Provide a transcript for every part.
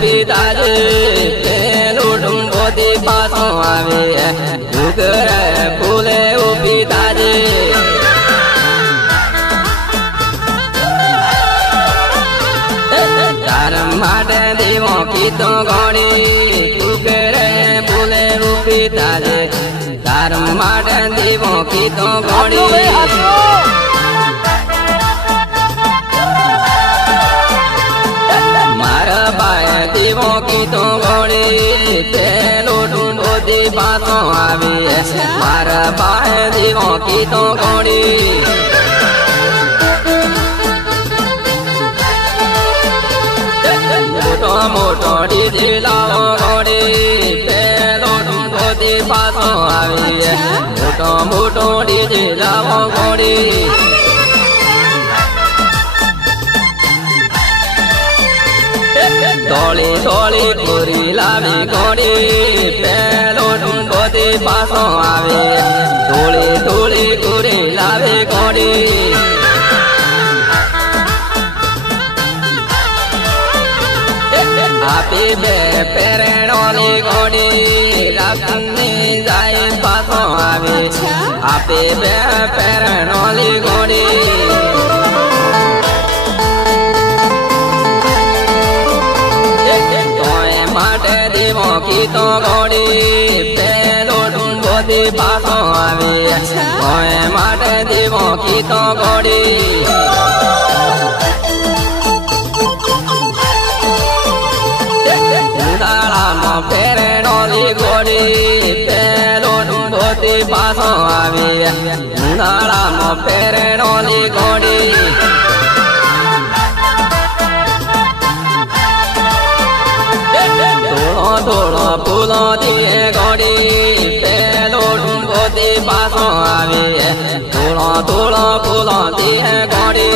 पिताजी पेलो डुंगोती पासों आवे डुगरे फूले पिताजी तार माटे देवो की तो घोड़ी डुगरे फूले पिताजी तार माटे देवो की तो घोड़ी देवों की तो घोड़ी पेलो ढूंढोती पासों आवी मारा बाय देवों की तो घोड़ी मोटो मोटो डीजे लाओ घोड़ी पेलो ढूंढोती पासों आवी मोटो मोटो डीजे लाओ घोड़ी तोली तोली पूरी लावी घोड़ी पेलो ढूंढोती पासों आवे तोली तोली पूरी लावी घोड़ी आपी बे पेरणोली घोड़ी रखनी जाए पासों आवे आपी बे पेरणोली घोड़ी देवों की तो घोड़ी पेलो ढूंढोती पासों आवे कोई माटे देवों की तो घोड़ी उदाड़ा में पेरणोली घोड़ी पेलो ढूंढोती पासों आवे उदाड़ा में पेरणोली घोड़ी थोड़ो फूलों दिए घोड़ी पेलो ढूंढोती पासों आवे थोड़ो थोड़ो फूलों दिए घोड़ी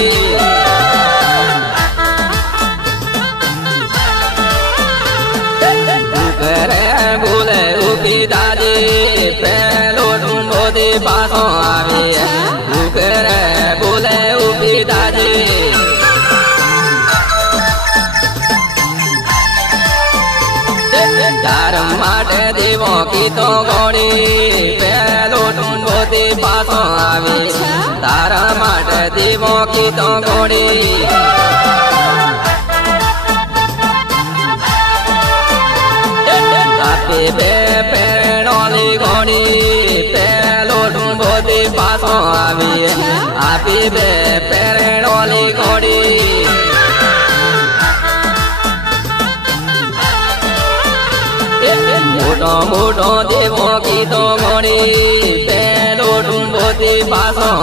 डुगरे फूले पिताजी पेलो ढूंढोती पासों आवे डुगरे फूले पिताजी तार माटे देवों की तो घोड़ी पेलो ढूंढोती पासों आवे तार माटे देवों की तो घोड़ी आपे बे पेरणोली घोड़ी पेलो ढूंढोती पासों आवे आपे बे पेरणोली घोड़ी मोटो मोटो देवों की तो घोड़ी पेलो ढूंढोती पासों